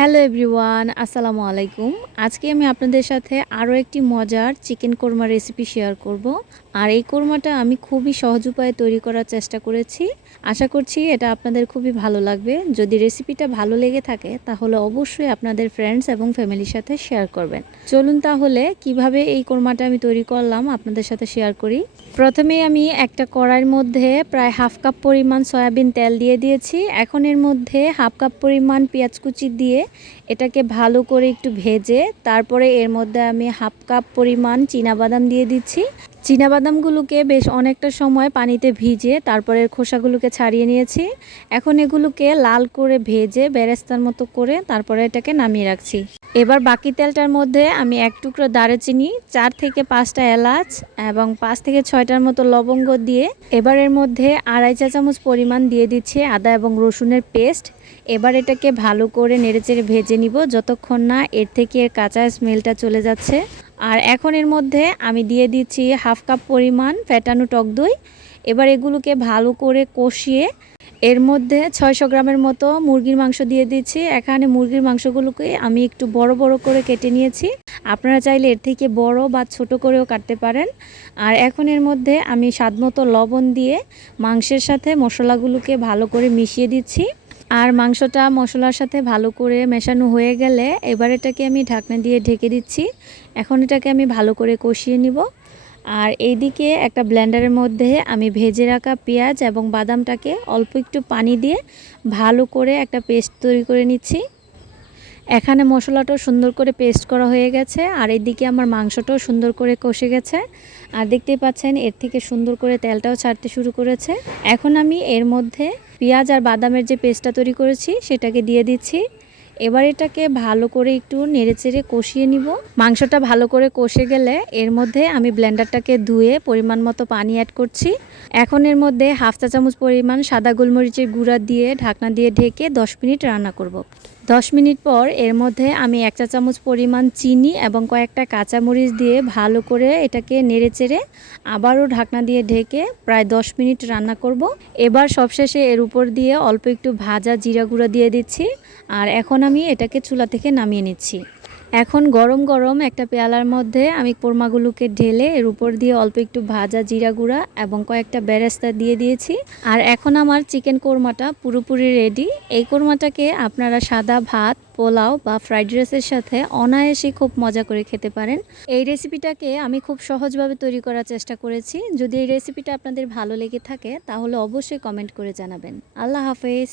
Hello everyone, আসসালামু আলাইকুম। আজকে আমি আপনাদের সাথে আরও একটি মজার চিকেন কোরমা রেসিপি শেয়ার করব। আর এই কোরমাটা আমি খুবই সহজ উপায়ে তৈরি করার চেষ্টা করেছি। আশা করছি এটা আপনাদের খুবই ভালো লাগবে। যদি রেসিপিটা ভালো লেগে থাকে, তাহলে অবশ্যই আপনাদের ফ্রেন্ডস এবং ফ্যামিলির সাথে শেয়ার করবেন। চলুন তাহলে কীভাবে এই কোরমাটা আমি তৈরি করলাম আপনাদের সাথে শেয়ার করি। প্রথমে আমি একটা কড়াইয়ের মধ্যে প্রায় হাফ কাপ পরিমাণ সয়াবিন তেল দিয়ে দিয়েছি। এখন এর মধ্যে হাফ কাপ পরিমাণ পেঁয়াজ কুচি দিয়ে এটাকে ভালো করে একটু ভেজে তারপরে এর মধ্যে আমি হাফ কাপ পরিমাণ বাদাম দিয়ে দিচ্ছি। বাদামগুলোকে বেশ অনেকটা সময় পানিতে ভিজে তারপরে খোসাগুলোকে ছাড়িয়ে নিয়েছি। এখন এগুলোকে লাল করে ভেজে বেরেস্তার মতো করে তারপরে এটাকে নামিয়ে রাখছি। এবার বাকি তেলটার মধ্যে আমি এক টুকরো দারুচিনি, চার থেকে পাঁচটা এলাচ এবং পাঁচ থেকে ছয়টার মতো লবঙ্গ দিয়ে এবার এর মধ্যে আড়াই চা চামচ পরিমাণ দিয়ে দিচ্ছে আদা এবং রসুনের পেস্ট। এবার এটাকে ভালো করে নেড়েচেড়ে ভেজে নিব যতক্ষণ না এর থেকে এর কাঁচা স্মেলটা চলে যাচ্ছে। আর এখন এর মধ্যে আমি দিয়ে দিচ্ছি হাফ কাপ পরিমাণ ফ্যাটানো টক দই। এবার এগুলোকে ভালো করে কষিয়ে এর মধ্যে ছয়শো গ্রামের মতো মুরগির মাংস দিয়ে দিচ্ছি। এখানে মুরগির মাংসগুলোকে আমি একটু বড় বড় করে কেটে নিয়েছি। আপনারা চাইলে এর থেকে বড় বা ছোট করেও কাটতে পারেন। আর এখন এর মধ্যে আমি স্বাদমতো লবণ দিয়ে মাংসের সাথে মশলাগুলোকে ভালো করে মিশিয়ে দিচ্ছি। আর মাংসটা মশলার সাথে ভালো করে মেশানো হয়ে গেলে এবার এটাকে আমি ঢাকনা দিয়ে ঢেকে দিচ্ছি। এখন এটাকে আমি ভালো করে কষিয়ে নিব। আর এইদিকে একটা ব্লেন্ডারের মধ্যে আমি ভেজে রাখা পেঁয়াজ এবং বাদামটাকে অল্প একটু পানি দিয়ে ভালো করে একটা পেস্ট তৈরি করে নিচ্ছি। এখানে মশলাটাও সুন্দর করে পেস্ট করা হয়ে গেছে আর এদিকে আমার মাংসটাও সুন্দর করে কষে গেছে। আর দেখতেই পাচ্ছেন, এর থেকে সুন্দর করে তেলটাও ছাড়তে শুরু করেছে। এখন আমি এর মধ্যে পেঁয়াজ আর বাদামের যে পেস্টটা তৈরি করেছি, সেটাকে দিয়ে দিচ্ছি। এবার এটাকে ভালো করে একটু নেড়েচেড়ে কষিয়ে নিব মাংসটা ভালো করে কষে গেলে এর মধ্যে আমি ব্লেন্ডারটাকে ধুয়ে পরিমাণ মতো পানি অ্যাড করছি এখন এর মধ্যে হাফ চা চামচ পরিমাণ সাদা গোলমরিচের গুঁড়া দিয়ে ঢাকনা দিয়ে ঢেকে দশ মিনিট রান্না করব। দশ মিনিট পর এর মধ্যে আমি এক চা চামচ পরিমাণ চিনি এবং কয়েকটা কাঁচামরিচ দিয়ে ভালো করে এটাকে নেড়ে চেড়ে আবারও ঢাকনা দিয়ে ঢেকে প্রায় দশ মিনিট রান্না করব। এবার সবশেষে এর উপর দিয়ে অল্প একটু ভাজা জিরা গুঁড়া দিয়ে দিচ্ছি আর এখন আমি এটাকে চুলা থেকে নামিয়ে নিচ্ছি এখন গরম গরম একটা পেয়ালার মধ্যে আমি কোরমাগুলোকে ঢেলে এর উপর দিয়ে অল্প একটু ভাজা জিরা গুঁড়া এবং কয়েকটা বেরেস্তা দিয়ে দিয়েছি। আর এখন আমার চিকেন কোরমাটা পুরোপুরি রেডি। এই কোরমাটাকে আপনারা সাদা ভাত, পোলাও বা ফ্রাইড রাইসের সাথে অনায়াসে খুব মজা করে খেতে পারেন। এই রেসিপিটাকে আমি খুব সহজভাবে তৈরি করার চেষ্টা করেছি। যদি এই রেসিপিটা আপনাদের ভালো লেগে থাকে, তাহলে অবশ্যই কমেন্ট করে জানাবেন। আল্লাহ হাফেজ।